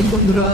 এই বন্ধুরা,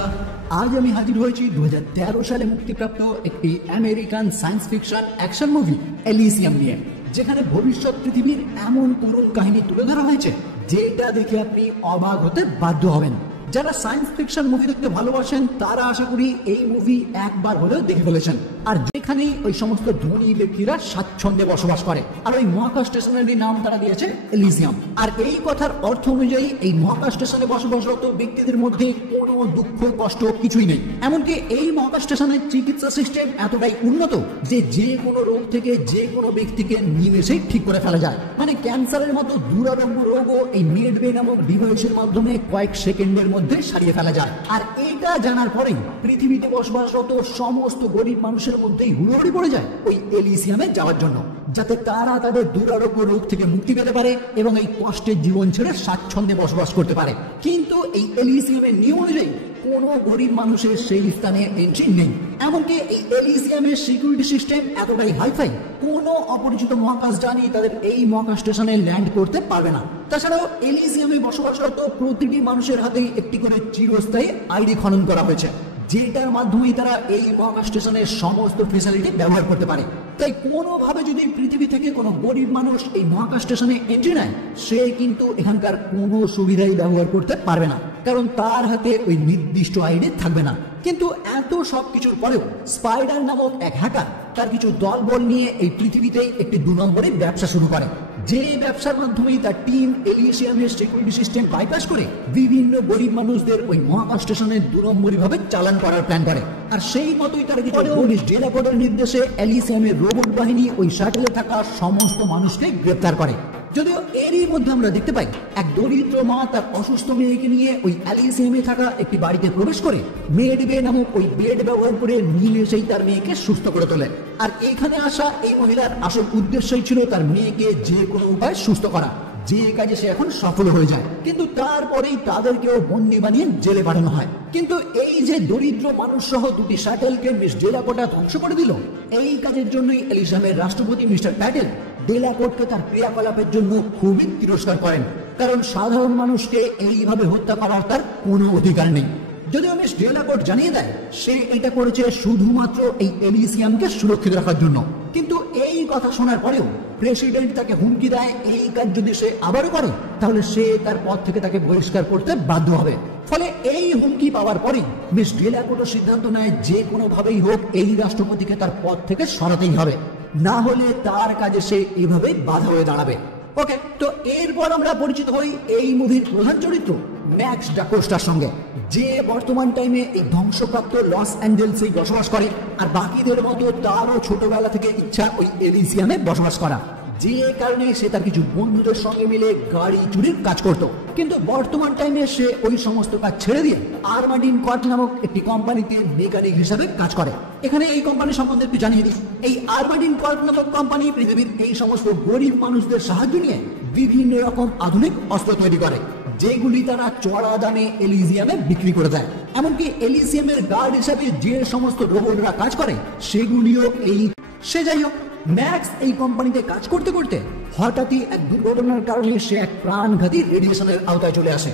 আজ আমি হাজির হয়েছি 2013 সালে মুক্তিপ্রাপ্ত একটি American science fiction action movie Elysium নিয়ে, যেখানে ভবিষ্যৎ পৃথিবীর এমন করুণ কাহিনী তুলে ধরা হয়েছে যেটা দেখে আপনি অবাক হতে বাধ্য হবেন। যারা সায়েন্স ফিকশন মুভি দেখতে ভালোবাসেন তারা আশা করি এই মুভি একবার হলেও দেখে ফেলেছেন। আর যেখানে ওই সমস্ত ধনী ব্যক্তিরা স্বাচ্ছন্দ্যে বসবাস করে, আর ওই মহাকাশ স্টেশনের নাম তারা দিয়েছে এলিসিয়াম। আর এই কথার অর্থ অনুযায়ী এই মহাকাশ স্টেশনে বসবাসরত ব্যক্তিদের মধ্যে কোনো দুঃখ কষ্ট কিছুই নেই। এমনকি এই মহাকাশ স্টেশনের চিকিৎসা সিস্টেম এতটাই উন্নত যে যে কোনো রোগ থেকে যে কোনো ব্যক্তিকে নিমেষেই ঠিক করে ফেলা যায়। মানে ক্যান্সারের মতো দুরারোগ্য রোগও এই মেডওয়ে নামক ডিভাইসের মাধ্যমে কয়েক সেকেন্ডের মধ্যে সারিয়ে ফেলা যায়। আর এটা জানার পরেই পৃথিবীতে বসবাসরত সমস্ত গরিব মানুষের মধ্যেই হুড়োহুড়ি পড়ে যায় ওই এলিসিয়ামে যাওয়ার জন্য, যাতে তারা তাদের দুরারোগ্য রোগ থেকে মুক্তি পেতে পারে এবং এই কষ্টের জীবন ছেড়ে স্বাচ্ছন্দ্যে বসবাস করতে পারে। কিন্তু এই এলিসিয়ামের নিয়ম অনুযায়ী কোনো গরিব মানুষের সেই স্থানে এন্ট্রি নেই। এমনকি এই এলিসিয়ামের সিকিউরিটি সিস্টেম এতটাই হাইফাই, কোনো অপরিচিত মহাকাশযানই তাদের এই মহাকাশ স্টেশনে ল্যান্ড করতে পারবে না। তাছাড়াও এলিসিয়ামে বসবাসরত প্রতিটি মানুষের হাতেই একটি করে চিরস্থায়ী আইডি খনন করা হয়েছে, যেটার মাধ্যমে তারা এই মহাকাশ স্টেশনের সমস্ত ফেসিলিটি ব্যবহার করতে পারে। তাই কোনোভাবে যদি পৃথিবী থেকে কোনো গরিব মানুষ এই মহাকাশ স্টেশনে এন্ট্রি নেয়, সে কিন্তু এখানকার কোনো সুবিধাই ব্যবহার করতে পারবে না, কারণ তার হাতে ওই নির্দিষ্ট আইডি থাকবে না। কিন্তু এত সব কিছুর পরেও স্পাইডার নামক এক হ্যাকার তার কিছু দলবল নিয়ে এই পৃথিবীতেই একটি 2 নম্বরের ব্যবসা শুরু করে, যে ব্যবসার মাধ্যমেই তার টিম এলিসিয়ামের সিকিউরিটি সিস্টেম বাইপাস করে বিভিন্ন গরিব মানুষদের ওই মহাকাশ স্টেশনে 2 নম্বরী ভাবে চালান করার প্ল্যান করে। আর সেই মতোই তার পুলিশ ডেলাকোডের নির্দেশে এলিসিয়ামের রোবট বাহিনী ওই শাটেলে থাকা সমস্ত মানুষকে গ্রেপ্তার করে। যদিও এরই মধ্যে আমরা দেখতে পাই এক দরিদ্র মা তার অসুস্থ মেয়েকে নিয়ে ওই এলিসিয়ামে থাকা একটি বাড়িতে প্রবেশ করে মেডওয়ে নামক ওই বেড ব্যবহার করে নিমেষেই তার মেয়েকে সুস্থ করে তোলে। আর এখানে আসা এই মহিলার আসল উদ্দেশ্যই ছিল তার মেয়েকে যে কোনো উপায়ে সুস্থ করা, যে কাজে সে এখন সফল হয়ে যায়। কিন্তু তারপরেই তাদেরকেও বন্দী বানিয়ে জেলে পাঠানো হয়। কিন্তু এই যে দরিদ্র মানুষ সহ 2টি শাটেলকে মিস ডেলাকোটা ধ্বংস করে দিল, এই কাজের জন্যই এলিসিয়ামের রাষ্ট্রপতি মিস্টার প্যাটেল ডেলাকোটকে তার ক্রিয়াকলাপের জন্য খুবই তিরস্কার করেন, কারণ সাধারণ মানুষকে এইভাবে হত্যা করার তার কোনো অধিকার নেই। যদিও মিস ডেলাকোট জানিয়ে দেয় সে এটা করেছে শুধুমাত্র এই এলিসিয়ামকে সুরক্ষিত রাখার জন্য, কিন্তু এই কথা শোনার পরেও প্রেসিডেন্ট তাকে হুমকি দেয় এই কাজ যদি সে আবারও করে তাহলে সে তার পদ থেকে তাকে বহিষ্কার করতে বাধ্য হবে। ফলে এই হুমকি পাওয়ার পরেই মিস ডেলাকোটো সিদ্ধান্ত নেয় যে কোনোভাবেই হোক এই রাষ্ট্রপতিকে তার পদ থেকে সরাতেই হবে, না হলে তার কাজে সে এভাবেই বাধা হয়ে দাঁড়াবে। ওকে, তো এরপর আমরা পরিচিত হই এই মুভির প্রধান চরিত্র ম্যাক্স ডাকোস্টার সঙ্গে, যে বর্তমান টাইমে এই ধ্বংসপ্রাপ্ত লস অ্যাঞ্জেলসেই বসবাস করে। আর বাকিদের মতো তারও ছোটবেলা থেকে ইচ্ছা ওই এলিসিয়ামে বসবাস করা, যে কারণে সে তার কিছু বন্ধুদের সঙ্গে মিলে গাড়ি চুরির কাজ করত। কিন্তু বর্তমান টাইমে সে ওই সমস্ত কাজ ছেড়ে দিয়ে আর্মাডিন কর্প নামক একটি কোম্পানিতে মেকানিক হিসাবে কাজ করে। এখানে এই কোম্পানি সম্বন্ধে একটু জানিয়ে দিই। এই আর্মাডিন কর্প নামক কোম্পানি পৃথিবীর এই সমস্ত গরিব মানুষদের সাহায্য নিয়ে বিভিন্ন রকম আধুনিক অস্ত্র তৈরি করে, যেগুলি তারা চড়া দামে এলিসিয়ামে বিক্রি করে দেয়। এমনকি এলিসিয়ামের গার্ড হিসাবে যে সমস্ত রোবটরা কাজ করে সেগুলিও সে যাই হোক, ম্যাক্স এই কোম্পানিতে কাজ করতে করতে হঠাৎই এক দুর্ঘটনার কারণে সে এক প্রাণঘাতী রেডিয়েশনের আওতায় চলে আসে,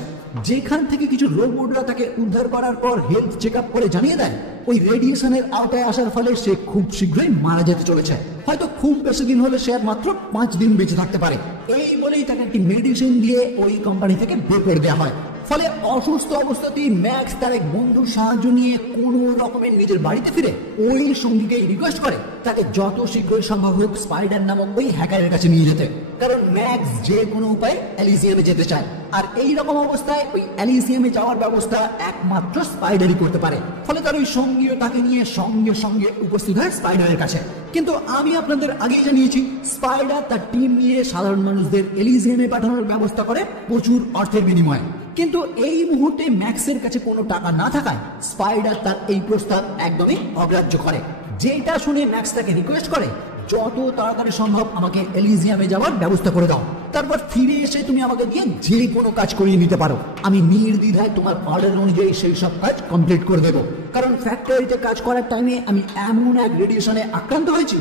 যেখান থেকে কিছু রোবটরা তাকে উদ্ধার করার পর হেলথ চেক আপ করে জানিয়ে দেয় ওই রেডিয়েশনের আওতায় আসার ফলে সে খুব শীঘ্রই মারা যেতে চলেছে। হয়তো খুব বেশি দিন হলে সে আর মাত্র 5 দিন বেঁচে থাকতে পারে। এই বলেই তাকে একটি মেডিসিন দিয়ে ওই কোম্পানি থেকে বের করে দেওয়া হয়। ফলে অসুস্থ অবস্থাতেই ম্যাক্স তার এক বন্ধুর সাহায্য নিয়ে কোনো রকমের নিজের বাড়িতে ফিরে ওই সঙ্গীকে রিকোয়েস্ট করে তাকে যত শীঘ্রই সম্ভব হোক স্পাইডার নামক ওই হ্যাকারের কাছে নিয়ে যেতে, কারণ ম্যাক্স যে কোনো উপায়ে এলিসিয়ামে যেতে চায়। আর এই রকম অবস্থায় ওই এলিসিয়ামে যাওয়ার ব্যবস্থা একমাত্র স্পাইডারই করতে পারে। ফলে তার ওই সঙ্গীও তাকে নিয়ে সঙ্গে সঙ্গে উপস্থিত হয় স্পাইডারের কাছে। কিন্তু আমি আপনাদের আগেই জানিয়েছি স্পাইডার তার টিম নিয়ে সাধারণ মানুষদের এলিসিয়ামে পাঠানোর ব্যবস্থা করে প্রচুর অর্থের বিনিময়ে। কিন্তু এই মুহূর্তে ম্যাক্সের কাছে কোনো টাকা না থাকায় স্পাইডার তার এই প্রস্তাব একদমই অগ্রাহ্য করে, যেটা শুনে ম্যাক্স তাকে রিকোয়েস্ট করে যত তাড়াতাড়ি সম্ভব আমাকে এলিসিয়ামে যাওয়ার ব্যবস্থা করে দাও, তারপর ফিরে এসে তুমি আমাকে দিয়ে যে কোনো কাজ করিয়ে নিতে পারো। আমি নির্দ্বিধায় তোমার অর্ডার অনুযায়ী সেই সব কাজ কমপ্লিট করে দেবো, কারণ ফ্যাক্টরিতে কাজ করার টাইমে আমি এমন এক রেডিয়েশনে আক্রান্ত হয়েছি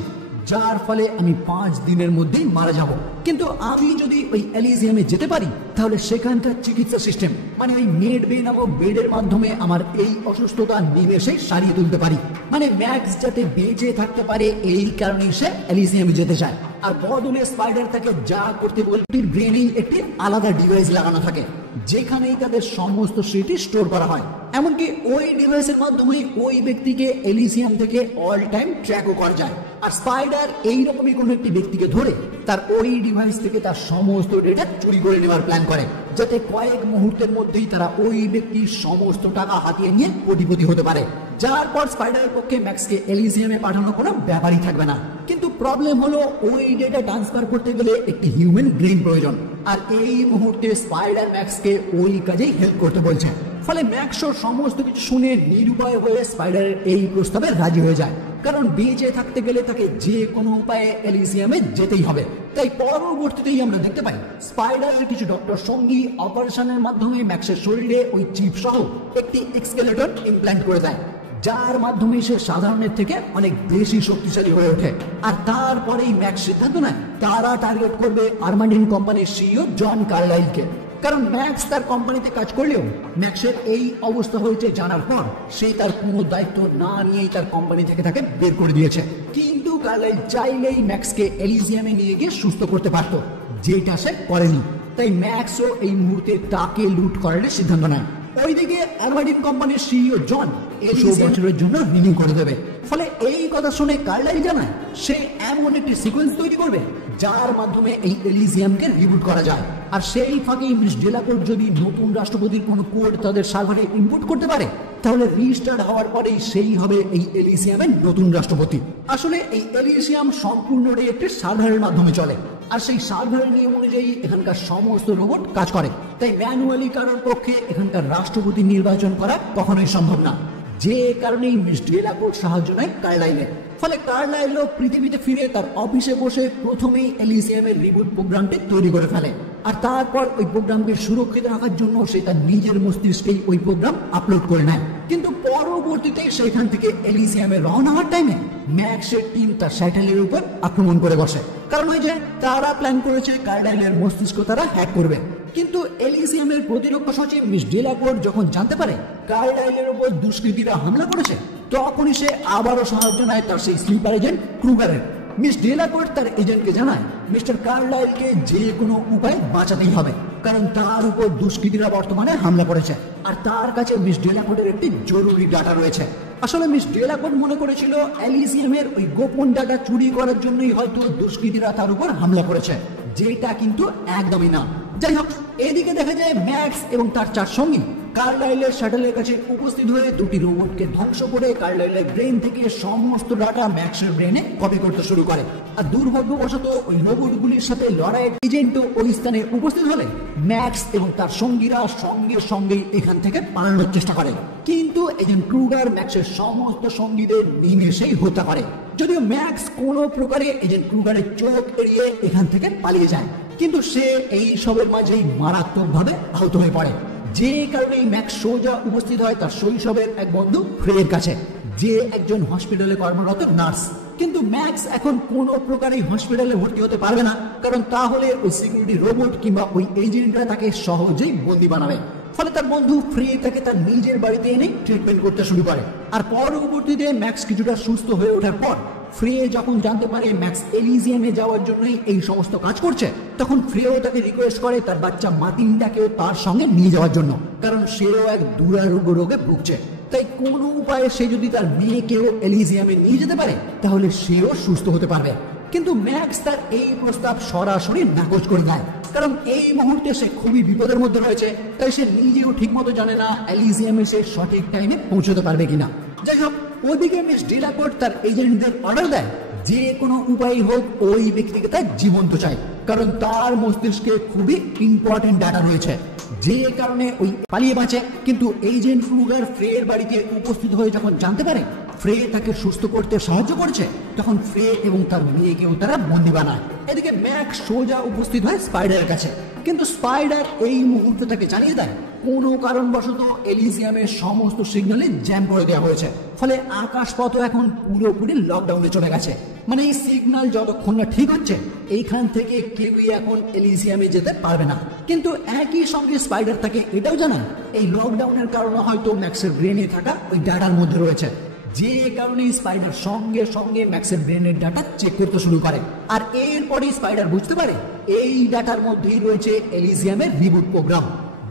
যার ফলে আমি 5 দিনের মধ্যেই মারা যাব। কিন্তু আমি যদি ওই এলিজিয়ামে যেতে পারি তাহলে সেখানকার চিকিৎসা সিস্টেম মানে ওই মেড বে নামক বেডের মাধ্যমে আমার এই অসুস্থতা নিমেষে সারিয়ে তুলতে পারি। মানে ম্যাক্স যাতে বেঁচে থাকতে পারে এই কারণেই সে এলিজিয়ামে যেতে চায়। আর বদলে স্পাইডার তাকে যা করতে বলতে ব্রেনেই একটি আলাদা ডিভাইস লাগানো থাকে যেখানেই তাদের সমস্ত স্মৃতি স্টোর করা হয়। এমনকি ওই ডিভাইসের মাধ্যমে ওই ব্যক্তিকে এলিজিয়াম থেকে অল টাইম ট্র্যাকও করা যায়। আর স্পাইডার এইরকমই কোনো একটি ব্যক্তিকে ধরে তার ওই ডিভাইস থেকে তার সমস্ত ডেটা চুরি করে নেওয়ার প্ল্যান করে, যাতে কয়েক মুহূর্তের মধ্যেই তারা ওই ব্যক্তির সমস্ত টাকা হাতিয়ে নিয়ে কোটিপতি হতে পারে। যার পর স্পাইডারের পক্ষে ম্যাক্সকে এলিজিয়ামে পাঠানো কোনো ব্যাপারই থাকবে না। কিন্তু প্রবলেম হলো ওই ডেটা ট্রান্সফার করতে গেলে একটি হিউম্যান ব্রেন প্রয়োজন, আর এই মুহূর্তে স্পাইডার ম্যাক্সকে ওই কাজেই হেল্প করতে বলছে। ফলে ম্যাক্স সমস্ত কিছু শুনে নিরুপায় হয়ে স্পাইডারের এই প্রস্তাবে রাজি হয়ে যায়, কারণ বেঁচে থাকতে গেলে তাকে যে কোনো উপায়ে এলিজিয়ামে যেতেই হবে। তাই পরবর্তীতেই আমরা দেখতে পাই স্পাইডারের কিছু ডক্টর সঙ্গী অপারেশনের মাধ্যমে ম্যাক্সের শরীরে ওই চিপ সহ একটি এক্সকেলেটন ইমপ্ল্যান্ট করে দেয়, যার মাধ্যমে সে সাধারণের থেকে অনেক বেশি শক্তিশালী হয়ে ওঠে। আর তারপরেই ম্যাক্স সিদ্ধান্ত নেয় তারা টার্গেট করবে আর্মান্ডিন কোম্পানির সিইও জন কার্লাইলকে, কারণ ম্যাক্স তার কোম্পানিতে কাজ করলেও ম্যাক্সের এই অবস্থা হয়েছে জানার পর সে তার কোনো দায়িত্ব না নিয়েই তার কোম্পানি থেকে তাকে বের করে দিয়েছে। কিন্তু কার্লাইল চাইলেই ম্যাক্সকে এলিজিয়ামে নিয়ে গিয়ে সুস্থ করতে পারত, যেটা সে করেনি। তাই ম্যাক্সও এই মুহূর্তে তাকে লুট করার সিদ্ধান্ত নেয়। ওইদিকে আর্মান্ডিন কোম্পানির সিইও জন 100 বছরের জন্য রিনিউ করে দেবে। ফলে এই কথা শুনে কার্লাইল জানায় সে এমন একটি সিকোয়েন্স তৈরি করবে যার মাধ্যমে এই এলিজিয়ামকে রিবুট করা যায়। আর সেই ফাঁকে মিস ডেলাকোর্ট যদি নতুন রাষ্ট্রপতির কোনো কোড তাদের সার্ভারে ইনপুট করতে পারে তাহলে রিস্টার্ট হওয়ার পরেই সেই হবে এই এলিজিয়ামের নতুন রাষ্ট্রপতি। আসলে এই এলিজিয়াম সম্পূর্ণটাই একটি সার্ভারের মাধ্যমে চলে, আর সেই সার্ভারের নিয়ম অনুযায়ী এখানকার সমস্ত রোবট কাজ করে। তাই ম্যানুয়ালি কারোর পক্ষে এখানকার রাষ্ট্রপতি নির্বাচন করা কখনোই সম্ভব না, যে কারণেই মিস ডেলাকোর্ট সাহায্য নেয় কার্লাইলের। ফলে কার্লাইলও পৃথিবীতে ফিরে তার অফিসে বসে প্রথমেই এলিজিয়ামের রিবুট প্রোগ্রামটি তৈরি করে ফেলে, আর তারপর ওই প্রোগ্রামকে সুরক্ষিত রাখার জন্য সে তার নিজের মস্তিষ্কেই ওই প্রোগ্রাম আপলোড করে নেয়। কিন্তু পরবর্তীতে সেখান থেকে এলিজিয়ামে রওনা হওয়ার টাইমে ম্যাক্সের টিম তার স্যাটেলাইটের উপর আক্রমণ করে বসে, কারণ ওই যে তারা প্ল্যান করেছে কার্লাইলের মস্তিষ্ক তারা হ্যাক করবে। কিন্তু এলিজিয়ামের প্রতিরক্ষা সচিব মিস ডেলাকোর্ট যখন জানতে পারে কার্লাইলের উপর দুষ্কৃতীরা হামলা করেছে তখনই সে আবারও সাহায্য নেয় তার সেই স্লিপার এজেন্ট ক্রুগারের। মিস ডেলাকোর্ট তার এজেন্টকে জানায় মিস্টার কার্লাইলকে যে কোনো উপায়ে বাঁচাতেই হবে, কারণ তার উপর দুষ্কৃতীরা বর্তমানে হামলা করেছে আর তার কাছে মিস ডেলাকোর্টের একটি জরুরি ডাটা রয়েছে। আসলে মিস ডেলাকোর্ট মনে করেছিল এলিজিয়ামের ওই গোপন ডাটা চুরি করার জন্যই হয়তো দুষ্কৃতীরা তার উপর হামলা করেছে, যেটা কিন্তু একদমই না। যাই হোক, এদিকে দেখা যায় ম্যাক্স এবং তার 4 সঙ্গী কার্লাইলের শাটলের কাছে উপস্থিত হয়ে দুটি রোবটকে ধ্বংস করে কার্লাইলের ব্রেন থেকে সমস্ত ডাটা ম্যাক্সের ব্রেনে কপি করতে শুরু করে। আর দুর্ভাগ্যবশত ওই রোবটগুলির সাথে লড়াইয়ের এজেন্টও ওই স্থানে উপস্থিত হলে ম্যাক্স এবং তার সঙ্গীরা সঙ্গে সঙ্গেই এখান থেকে পালানোর চেষ্টা করে, কিন্তু এজেন্ট ক্রুগার ম্যাক্সের সমস্ত সঙ্গীদের নিমেষেই হত্যা করে। যদিও ম্যাক্স কোনো প্রকারে এজেন্ট ক্রুগারের চোখ এড়িয়ে এখান থেকে পালিয়ে যায়, কিন্তু সে এই সবের মাঝেই মারাত্মকভাবে আহত হয়ে পড়ে, যে কারণে ম্যাক্স সোজা উপস্থিত হয় তার শৈশবের এক বন্ধু ফ্রের কাছে, যে একজন হসপিটালে কর্মরত নার্স। কিন্তু ম্যাক্স এখন কোনো প্রকারেই হসপিটালে ভর্তি হতে পারবে না, কারণ তাহলে ওই সিকিউরিটি রোবট কিংবা ওই এজেন্টরা তাকে সহজেই বন্দী বানাবে। ফলে তার বন্ধু ফ্রে তাকে তার নিজের বাড়িতে এনে ট্রিটমেন্ট করতে শুরু করে। আর পরবর্তীতে ম্যাক্স কিছুটা সুস্থ হয়ে ওঠার পর ফ্রে যখন জানতে পারে ম্যাক্স এলিজিয়ামে যাওয়ার জন্যই এই সমস্ত কাজ করছে, তখন ফ্রেও তাকে রিকোয়েস্ট করে তার বাচ্চা মাতিনটাকেও তার সঙ্গে নিয়ে যাওয়ার জন্য, কারণ সেও এক দুরারোগ্য রোগে ভুগছে। তাই কোনো উপায়ে সে যদি তার মেয়েকেও এলিজিয়ামে নিয়ে যেতে পারে তাহলে সেও সুস্থ হতে পারবে। কিন্তু ম্যাক্স তার এই প্রস্তাব সরাসরি নাকচ করে দেয়, কারণ এই মুহূর্তে সে খুবই বিপদের মধ্যে রয়েছে। তাই সে নিজেও ঠিকমতো জানে না এলিজিয়ামে সে সঠিক টাইমে পৌঁছতে পারবে কিনা। যাই হোক, ওদিকে মিস ডেলাকোর্ট তার এজেন্টদের অর্ডার দেয় যে কোনো উপায় হোক ওই ব্যক্তিকে তার জীবন্ত চাই, কারণ তার মস্তিষ্কে খুবই ইম্পর্টেন্ট ডাটা রয়েছে, যে কারণে ওই পালিয়ে বাঁচে। কিন্তু এজেন্ট ক্রুগার ফ্রের বাড়িতে উপস্থিত হয়ে যখন জানতে পারে ফ্রে তাকে সুস্থ করতে সাহায্য করছে, তখন ফ্রে এবং তার মেয়েকেও তারা বন্দী বানায়। এদিকে ম্যাক্স সোজা উপস্থিত হয় স্পাইডারের কাছে, কিন্তু স্পাইডার এই মুহূর্তে তাকে জানিয়ে দেয় কোনো কারণবশত এলিজিয়ামের সমস্ত সিগন্যালে জ্যাম করে দেওয়া হয়েছে, ফলে আকাশপথ এখন পুরোপুরি লকডাউনে চলে গেছে। মানে এই সিগন্যাল যতক্ষণ না ঠিক হচ্ছে এইখান থেকে কেউই এখন এলিজিয়ামে যেতে পারবে না। কিন্তু একই সঙ্গে স্পাইডার তাকে এটাও জানায় এই লকডাউনের কারণে হয়তো ম্যাক্সের ব্রেনে থাকা ওই ডাটার মধ্যে রয়েছে, যে কারণে স্পাইডার সঙ্গে সঙ্গে ম্যাক্সের ব্রেনের ডাটা চেক করতে শুরু করে। আর এরপরে স্পাইডার বুঝতে পারে এই ডাটার মধ্যেই রয়েছে এলিজিয়ামের রিবুট প্রোগ্রাম,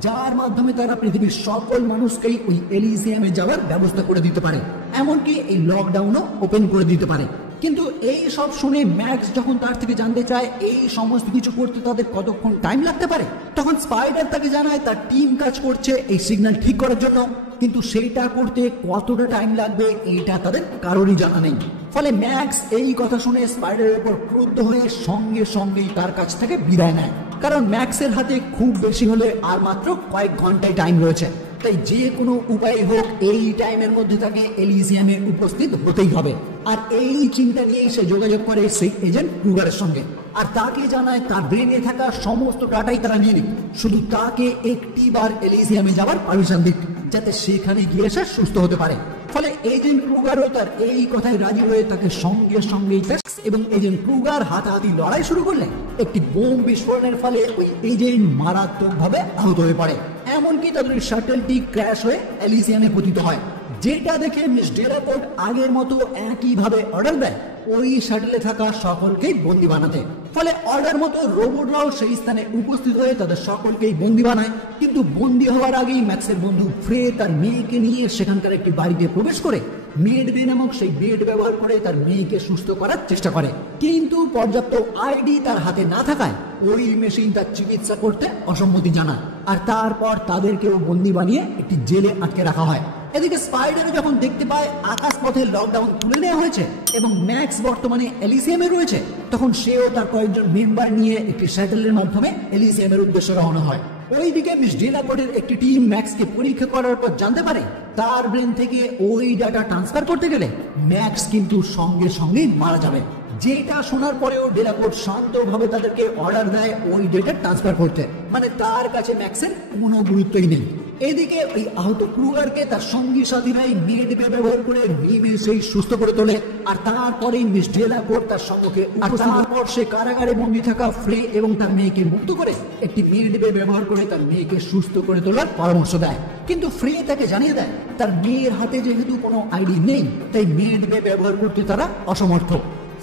যার মাধ্যমে তারা পৃথিবীর সকল মানুষকেই ওই এলিজিয়ামে যাওয়ার ব্যবস্থা করে দিতে পারে, এমনকি এই লকডাউনও ওপেন করে দিতে পারে। কিন্তু এই সব শুনে ম্যাক্স যখন তার থেকে জানতে চায় এই সমস্ত কিছু করতে তাদের কতক্ষণ টাইম লাগতে পারে, তখন স্পাইডার তাকে জানায় তার টিম কাজ করছে এই সিগন্যাল ঠিক করার জন্য, কিন্তু সেইটা করতে কতটা টাইম লাগবে এইটা তাদের কারোরই জানা নেই। ফলে ম্যাক্স এই কথা শুনে স্পাইডারের উপর ক্রুদ্ধ হয়ে সঙ্গে সঙ্গেই তার কাছ থেকে বিদায় নেয়, কারণ ম্যাক্সের হাতে খুব বেশি হলে আর মাত্র কয়েক ঘন্টায় টাইম রয়েছে, তাই যে কোনো উপায় হোক এই টাইমের মধ্যে তাকে এলিজিয়ামে উপস্থিত হতেই হবে। আর এই চিন্তা নিয়েই সে যোগাযোগ করে সেই এজেন্ট ক্রুগারের সঙ্গে, আর তাকে জানায় তার ব্রেনে থাকা সমস্ত ডাটাই তারা নিয়ে নিক, শুধু তাকে একটি বার এলিজিয়ামে যাওয়ার পারমিশন দিক, যাতে সেখানে গিয়ে সে সুস্থ হতে পারে। ফলে এজেন্ট ক্রুগারও তার এই কথায় রাজি হয়ে তাকে সঙ্গে সঙ্গেই এবং এজেন্ট ক্রুগার হাতাহাতি লড়াই শুরু করলে একটি বোম বিস্ফোরণের ফলে ওই এজেন্ট মারাত্মকভাবে আহত হয়ে পড়ে, এমনকি তাদের শাটলটি ক্র্যাশ হয়ে এলিজিয়ামে পতিত হয়, যেটা দেখে মিস ডেলাকোর্ট আগের মতো একইভাবে অর্ডার দেয় ওই শাটলে থাকা সকলকেই বন্দি বানাতে। ফলে অর্ডার মতো রোবটরাও সেই স্থানে উপস্থিত হয়ে তাদের সকলকেই বন্দি বানায়। কিন্তু বন্দি হওয়ার আগেই ম্যাক্সের বন্ধু ফ্রে তার মেয়েকে নিয়ে সেখানকার একটি বাড়িতে প্রবেশ করে মেড বে নামক সেই বেড ব্যবহার করে তার মেয়েকে সুস্থ করার চেষ্টা করে, কিন্তু পর্যাপ্ত আইডি তার হাতে না থাকায় ওই মেশিন তার চিকিৎসা করতে অসম্মতি জানায়, আর তারপর তাদেরকেও বন্দি বানিয়ে একটি জেলে আটকে রাখা হয়। এদিকে স্পাইডার যখন দেখতে পায় আকাশপথে লকডাউন তুলে নেওয়া হয়েছে এবং ম্যাক্স বর্তমানে এলিজিয়ামে রয়েছে, তখন সেও তার কয়েকজন মেম্বার নিয়ে একটি শ্যাটেলের মাধ্যমে এলিজিয়ামের উদ্দেশ্যে রওনা হয়। ওইদিকে মিস ডেলাকোর্টের একটি টিম ম্যাক্সকে পরীক্ষা করার পর জানতে পারে তার ব্রেন থেকে ওই ডাটা ট্রান্সফার করতে গেলে ম্যাক্স কিন্তু সঙ্গে সঙ্গেই মারা যাবে, যেটা শোনার পরেও ডেলাকোর্ট শান্তভাবে তাদেরকে অর্ডার দেয় ওই ডেটা ট্রান্সফার করতে, মানে তার কাছে ম্যাক্সের কোনো গুরুত্বই নেই। এদিকে ওই আহত ক্রুগারকে তার সঙ্গী সাথীরাই মেড বে ব্যবহার করে নিমেষেই সুস্থ করে তোলে, আর তারপরেই মিস ডেলাকোর্ট তার সম্মুখে তারপর সে কারাগারে বন্দী থাকা ফ্রে এবং তার মেয়েকে মুক্ত করে একটি মেড বে ব্যবহার করে তার মেয়েকে সুস্থ করে তোলার পরামর্শ দেয়। কিন্তু ফ্রে তাকে জানিয়ে দেয় তার মেয়ের হাতে যেহেতু কোনো আইডি নেই, তাই মেড বে ব্যবহার করতে তারা অসমর্থ।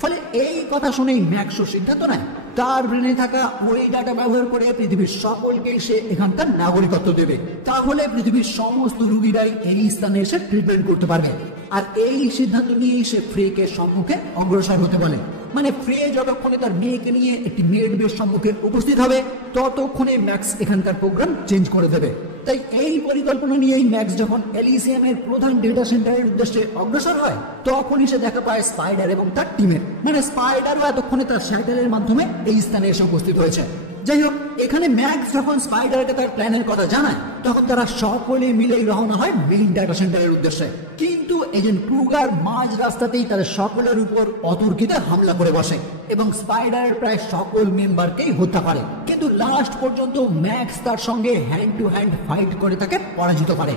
ফলে এই কথা শুনেই ম্যাক্সও সিদ্ধান্ত নেয় তার ব্রেনে থাকা ওই ডাটা ব্যবহার করে পৃথিবীর সকলকে সে এখানকার নাগরিকত্ব দেবে, তাহলে পৃথিবীর সমস্ত রোগীরাই এই স্থানে এসে ট্রিটমেন্ট করতে পারবে। আর এই সিদ্ধান্ত নিয়েই সে ফ্রেকে সম্মুখে অগ্রসর হতে বলে, মানে ফ্রে যতক্ষণে তার মেয়েকে নিয়ে একটি মেড বের সম্মুখে উপস্থিত হবে ততক্ষণে ম্যাক্স এখানকার প্রোগ্রাম চেঞ্জ করে দেবে। তাই এই পরিকল্পনা নিয়েই ম্যাক্স যখন এলিজিয়ামের প্রধান ডেটা সেন্টারের উদ্দেশ্যে অগ্রসর হয় তখনই সে দেখা পায় স্পাইডার এবং তার টিমের, মানে স্পাইডারও এতক্ষণে তার শ্যাটেলের মাধ্যমে এই স্থানে এসে উপস্থিত হয়েছে। যাই হোক, এখানে ম্যাক্স যখন স্পাইডারকে তার প্ল্যানের কথা জানায় তখন তারা সকলে মিলেই রওনা হয় মেইন ডাটা সেন্টারের উদ্দেশ্যে, কিন্তু এজেন্ট ক্রুগার মাঝ রাস্তাতেই তাদের সকলের উপর অতর্কিতে হামলা করে বসে এবং স্পাইডারের প্রায় সকল মেম্বারকেই হত্যা করে। কিন্তু লাস্ট পর্যন্ত ম্যাক্স তার সঙ্গে হ্যান্ড টু হ্যান্ড ফাইট করে তাকে পরাজিত করে,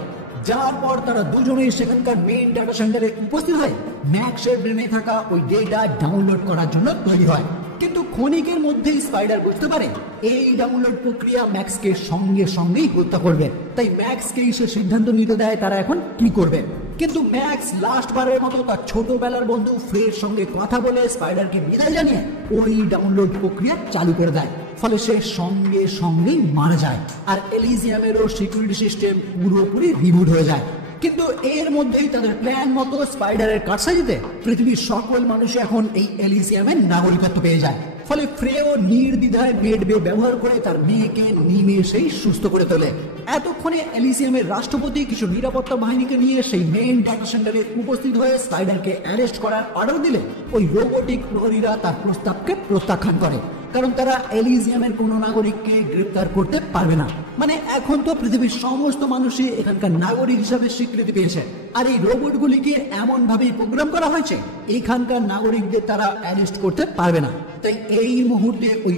যার পর তারা দুজনেই সেখানকার মেইন ডাটা সেন্টারে উপস্থিত হয় ম্যাক্সের ব্রেনে থাকা ওই ডেটা ডাউনলোড করার জন্য তৈরি হয়। কিন্তু ক্ষণিকের মধ্যেই স্পাইডার বুঝতে পারে এই ডাউনলোড প্রক্রিয়া ম্যাক্সকে সঙ্গে সঙ্গেই হত্যা করবে, তাই ম্যাক্সকেই সে সিদ্ধান্ত নিতে দেয় তারা এখন কি করবে। কিন্তু ম্যাক্স লাস্ট বারের মতো তার ছোটবেলার বন্ধু ফ্রের সঙ্গে কথা বলে স্পাইডারকে বিদায় জানিয়ে ওই ডাউনলোড প্রক্রিয়া চালু করে দেয়, ফলে সে সঙ্গে সঙ্গেই মারা যায় আর এলিজিয়ামেরও সিকিউরিটি সিস্টেম পুরোপুরি রিবুট হয়ে যায়। কিন্তু এর মধ্যেই তাদের প্ল্যান মতো স্পাইডারের কারসাজিতে পৃথিবীর সকল মানুষ এখন এই এলিজিয়ামের নাগরিকত্ব পেয়ে যায়। ফলে ফ্রেও নির্দ্বিধায় মেড বে ব্যবহার করে তার মেয়েকে নিমেষেই সুস্থ করে তোলে। এতক্ষণে এলিজিয়ামের রাষ্ট্রপতি কিছু নিরাপত্তা বাহিনীকে নিয়ে সেই মেইন ডাটা সেন্টারে উপস্থিত হয়ে স্পাইডারকে অ্যারেস্ট করার অর্ডার দিলে ওই রোবোটিক প্রহরীরা তার প্রস্তাবকে প্রত্যাখ্যান করে, কারণ তারা এলিজিয়ামের কোনো নাগরিককে গ্রেফতার করতে পারবে না। মানে এখন তো পৃথিবীর সমস্ত মানুষই এখানকার নাগরিক হিসাবে স্বীকৃতি পেয়েছে, আর এই রোবটগুলিকে এমন ভাবেই প্রোগ্রাম করা হয়েছে এখানকার নাগরিকদের তারা অ্যারেস্ট করতে পারবে না। তাই এই মুহূর্তে ওই